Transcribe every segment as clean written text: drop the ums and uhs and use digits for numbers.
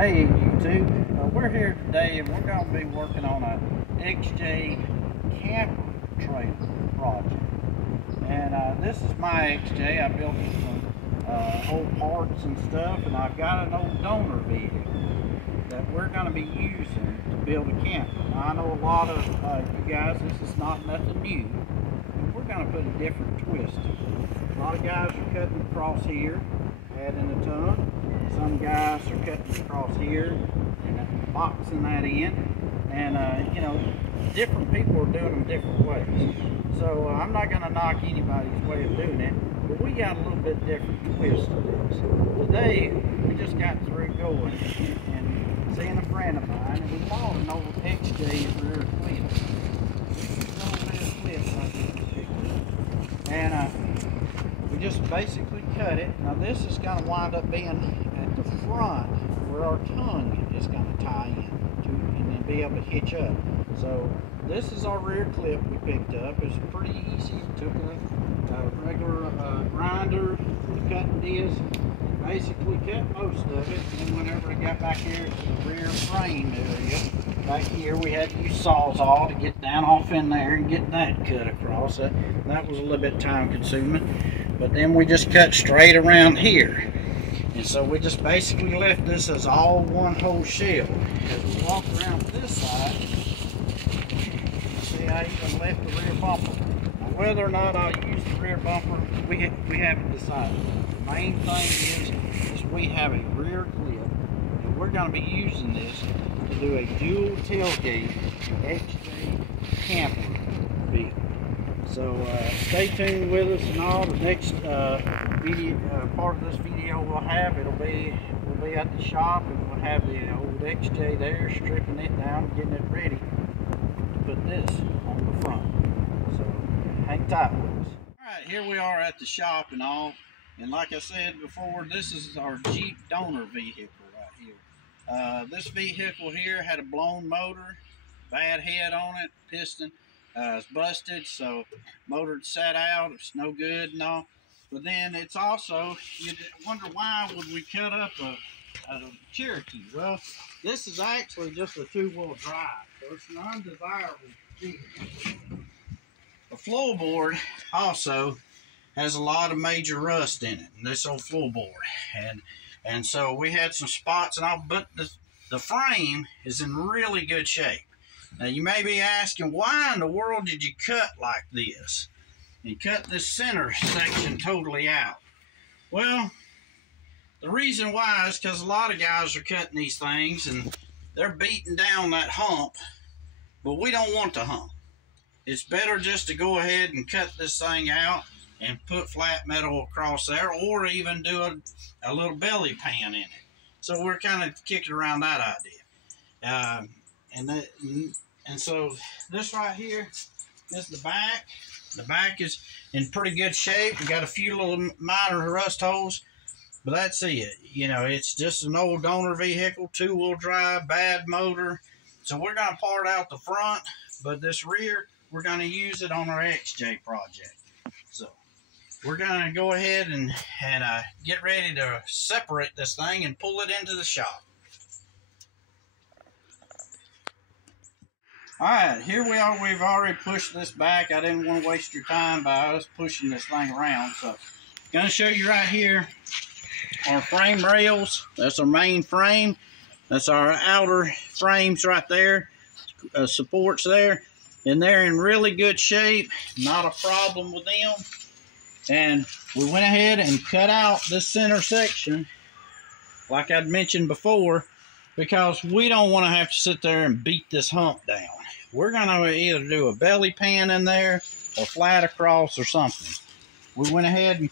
Hey YouTube, we're here today and we're going to be working on a XJ camper trailer project. And this is my XJ. I built it from old parts and stuff, and I've got an old donor vehicle that we're going to be using to build a camper. Now, I know a lot of you guys, this is not nothing new, but we're going to put a different twist to it. A lot of guys are cutting across here, adding a ton. Some guys are cutting across here and boxing that in, and you know, different people are doing them different ways. So I'm not going to knock anybody's way of doing it, but we got a little bit different twist to this. Today we just got through going and seeing a friend of mine, and we bought an old XJ rear clip. And we just basically cut it. Now this is going to wind up being at the front where our tongue is going to tie in to, and then be able to hitch up. So this is our rear clip we picked up. It's pretty easy. Took a regular grinder, the cutting disc, basically cut most of it. And whenever I got back here to the rear frame area, back here we had to use Sawzall to get down off in there and get that cut across. That was a little bit time consuming. But then we just cut straight around here. And so we just basically left this as all one whole shell. As we walk around this side, see I even left the rear bumper. Now whether or not I'll use the rear bumper, we haven't decided. The main thing is we have a rear clip, and we're going to be using this to do a dual tailgate XJ camper vehicle. So stay tuned with us, and all the next video, part of this video we'll be at the shop, and we'll have the old XJ there, stripping it down, getting it ready to put this on the front. So hang tight with us. Alright, here we are at the shop and all, and like I said before, this is our Jeep donor vehicle right here. This vehicle here had a blown motor, bad head on it, piston. It's busted, so motor sat out, it's no good and all. But then it's also, you wonder why would we cut up a Cherokee? Well, this is actually just a two-wheel drive, so it's an undesirable vehicle. The floorboard also has a lot of major rust in it, this old floorboard, and so we had some spots and all, but the frame is in really good shape. Now you may be asking, why in the world did you cut like this and cut this center section totally out? Well, the reason why is because a lot of guys are cutting these things and they're beating down that hump, but we don't want the hump. It's better just to go ahead and cut this thing out and put flat metal across there, or even do a little belly pan in it. So we're kind of kicking around that idea. And so this right here is the back. The back is in pretty good shape. We got a few little minor rust holes, but that's it. You know, it's just an old donor vehicle, two-wheel drive, bad motor. So we're going to part out the front, but this rear, we're going to use it on our XJ project. So we're going to go ahead and get ready to separate this thing and pull it into the shop. Alright, here we are. We've already pushed this back. I didn't want to waste your time by us pushing this thing around. So I'm going to show you right here our frame rails. That's our main frame. That's our outer frames right there. Supports there. And they're in really good shape. Not a problem with them. And we went ahead and cut out this center section, like I'd mentioned before, because we don't want to have to sit there and beat this hump down. We're going to either do a belly pan in there or flat across or something. We went ahead and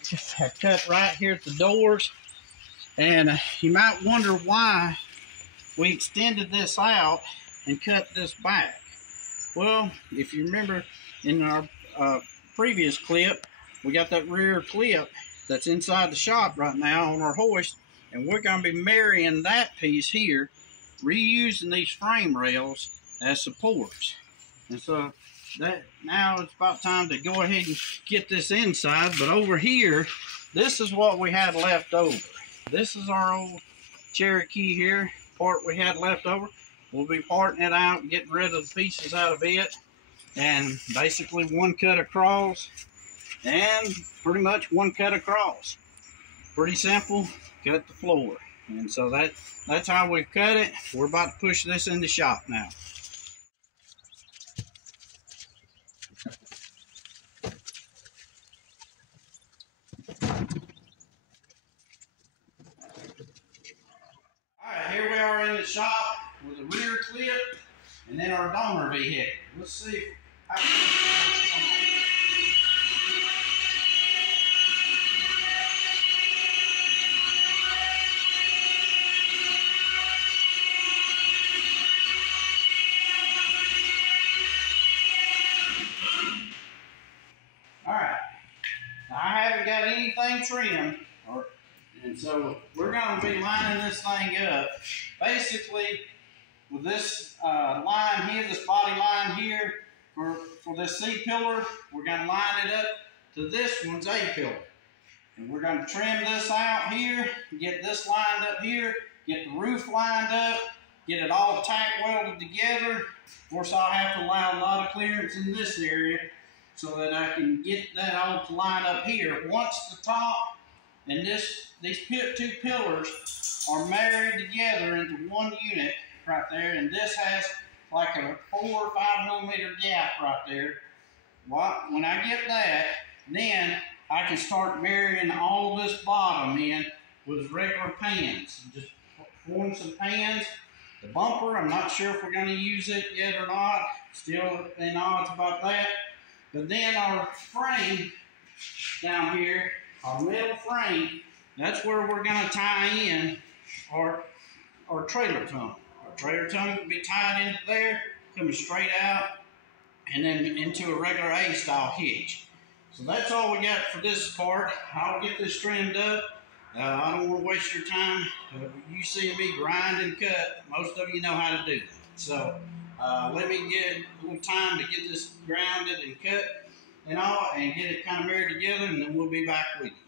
cut right here at the doors. And you might wonder why we extended this out and cut this back. Well, if you remember in our previous clip, we got that rear clip that's inside the shop right now on our hoist. And we're going to be marrying that piece here, reusing these frame rails as supports. And so that now it's about time to go ahead and get this inside. But over here, this is what we had left over. This is our old Cherokee here. part we had left over. We'll be parting it out, getting rid of the pieces out of it, and basically one cut across, and pretty much one cut across. Pretty simple, cut the floor. And so that's how we've cut it. We're about to push this in the shop now. Alright, here we are in the shop with a rear clip and then our donor vehicle. Let's see how come on. Alright, I haven't got anything trimmed, and so we're going to be lining this thing up. Basically, with this line here, this body line here, for this C pillar, we're going to line it up to this one's A pillar. And we're going to trim this out here, get this lined up here, get the roof lined up, get it all tack welded together. Of course, I'll have to allow a lot of clearance in this area so that I can get that all to line up here. Once the top and these two pillars are married together into one unit right there, and this has like a 4 or 5 millimeter gap right there. When I get that, then I can start marrying all this bottom in with regular pans. Just form some pans. The bumper, I'm not sure if we're going to use it yet or not. Still in odds about that. But then our frame down here, our middle frame, that's where we're going to tie in our trailer tongue. Our trailer tongue will be tied into there, coming straight out, and then into a regular A-style hitch. So that's all we got for this part. I'll get this trimmed up. I don't want to waste your time. You see me grind and cut. Most of you know how to do that. So let me get a little time to get this grounded and cut and all, and get it kind of married together, and then we'll be back with you.